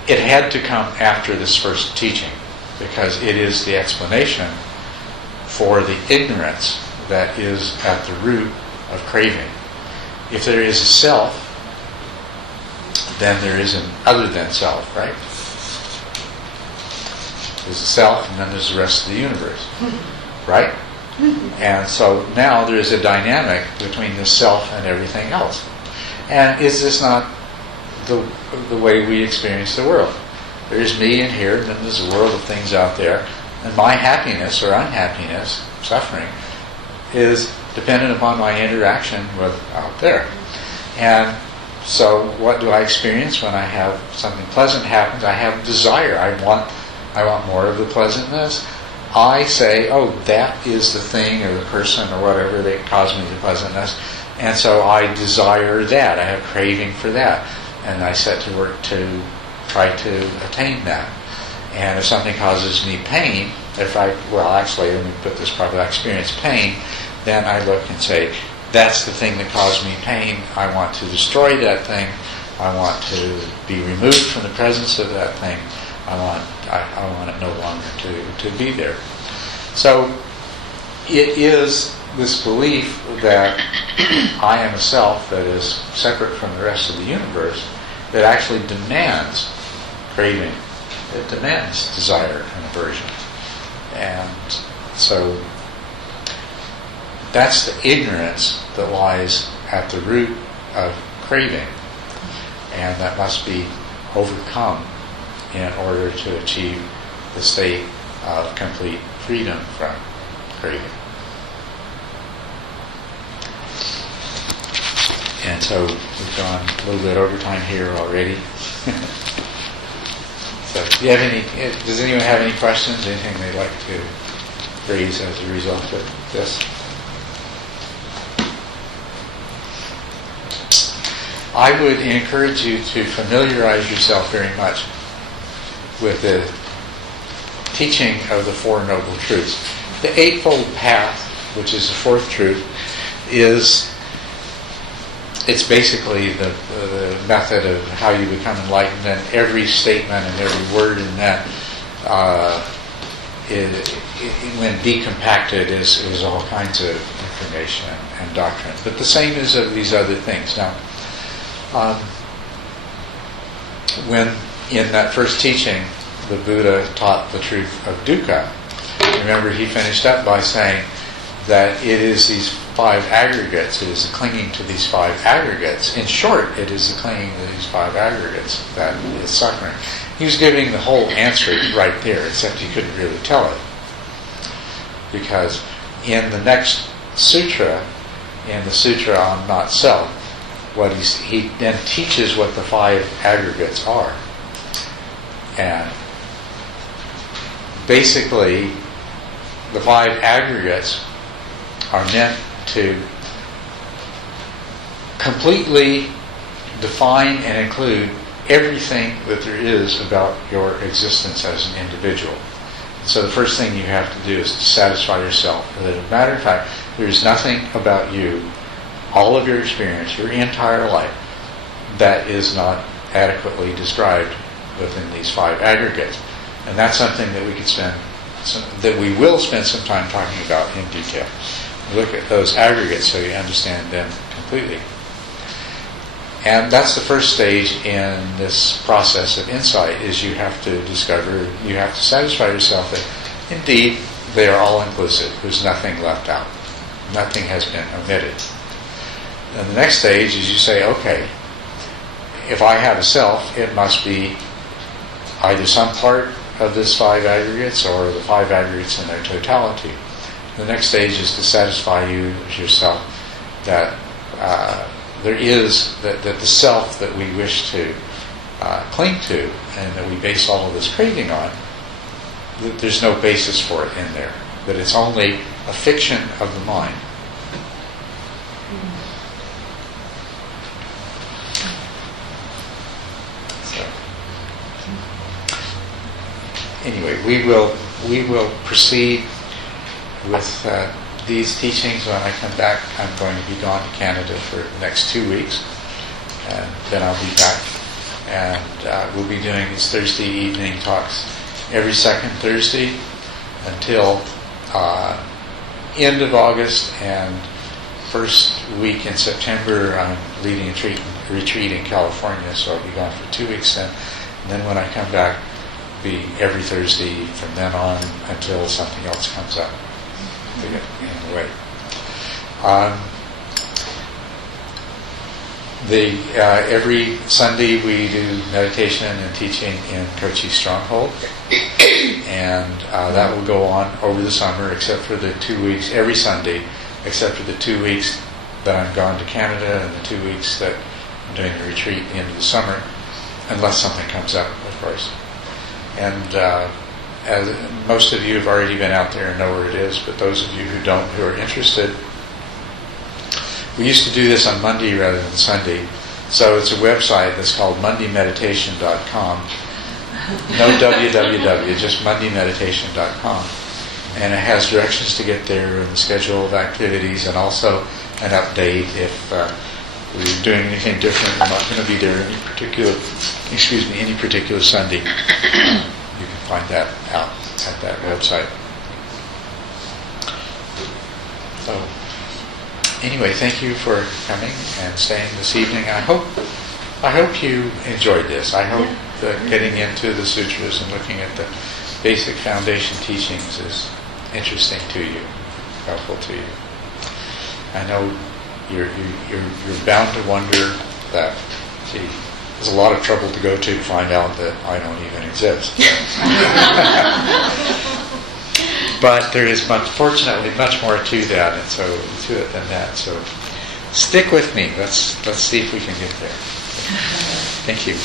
it had to come after this first teaching, because it is the explanation for the ignorance that is at the root of craving. If there is a self, then there is an other than self, right? There's a self, and then there's the rest of the universe, right? And so now there is a dynamic between the self and everything else. And is this not the way we experience the world? There's me in here, and then there's a world of things out there, and my happiness or unhappiness, suffering, is dependent upon my interaction with out there. And so what do I experience when I have something pleasant happens? I have desire. I want more of the pleasantness. I say, oh, that is the thing or the person or whatever that caused me the pleasantness, and so I desire that. I have craving for that, and I set to work to try to attain that. And if something causes me pain, let me put this properly, I experience pain, then I look and say, that's the thing that caused me pain. I want to destroy that thing. I want to be removed from the presence of that thing. I want it no longer to be there. So it is this belief that I am a self that is separate from the rest of the universe that actually demands craving. It demands desire and aversion. And so that's the ignorance that lies at the root of craving. And that must be overcome in order to achieve the state of complete freedom from craving. And so we've gone a little bit over time here already. So, does anyone have any questions? Anything they'd like to raise as a result of this? I would encourage you to familiarize yourself very much with the teaching of the Four Noble Truths. The Eightfold Path, which is the fourth truth, it's basically the method of how you become enlightened, and every statement and every word in that, when decompacted, is all kinds of information and doctrine. But the same is of these other things. Now, when in that first teaching the Buddha taught the truth of dukkha, remember he finished up by saying that it is these 5 aggregates, it is the clinging to these 5 aggregates. In short, it is the clinging to these 5 aggregates that is suffering. He was giving the whole answer right there, except he couldn't really tell it. Because in the next sutra, in the sutra on not self, he then teaches what the 5 aggregates are. And basically, the 5 aggregates are meant to completely define and include everything that there is about your existence as an individual. So the first thing you have to do is to satisfy yourself that, as a matter of fact, there's nothing about you, all of your experience, your entire life, that is not adequately described within these 5 aggregates. And that's something that we could that we will spend some time talking about in detail. Look at those aggregates so you understand them completely. And that's the first stage in this process of insight, is you have to satisfy yourself that indeed they are all inclusive. There's nothing left out. Nothing has been omitted. And the next stage is you say, okay, if I have a self, it must be either some part of this 5 aggregates or the 5 aggregates in their totality. The next stage is to satisfy yourself that there is that the self that we wish to cling to and that we base all of this craving on, that there's no basis for it in there, that it's only a fiction of the mind. So, anyway, we will proceed with these teachings. When I come back, I'm going to be gone to Canada for the next 2 weeks, and then I'll be back. And we'll be doing these Thursday evening talks every second Thursday until end of August, and first week in September I'm leading a retreat in California, so I'll be gone for 2 weeks then. And then when I come back, it'll be every Thursday from then on until something else comes up to get in the way. Every Sunday we do meditation and teaching in Kochi Stronghold, and that will go on over the summer, except for the 2 weeks, every Sunday, except for the 2 weeks that I'm gone to Canada and the 2 weeks that I'm doing the retreat at the end of the summer, unless something comes up, of course. And as most of you have already been out there and know where it is, but those of you who don't, who are interested, we used to do this on Monday rather than Sunday. So it's a website that's called mondaymeditation.com. No www, just mondaymeditation.com. And it has directions to get there and the schedule of activities, and also an update if we're doing anything different. We're not going to be there any particular Sunday. You can find that out at that website. So, anyway, thank you for coming and staying this evening. I hope you enjoyed this. I hope that getting into the sutras and looking at the basic foundation teachings is interesting to you, helpful to you. I know you're bound to wonder that, gee, there's a lot of trouble to go to find out that I don't even exist. But there is fortunately much more to that, and so to it than that. So stick with me. Let's see if we can get there. Thank you.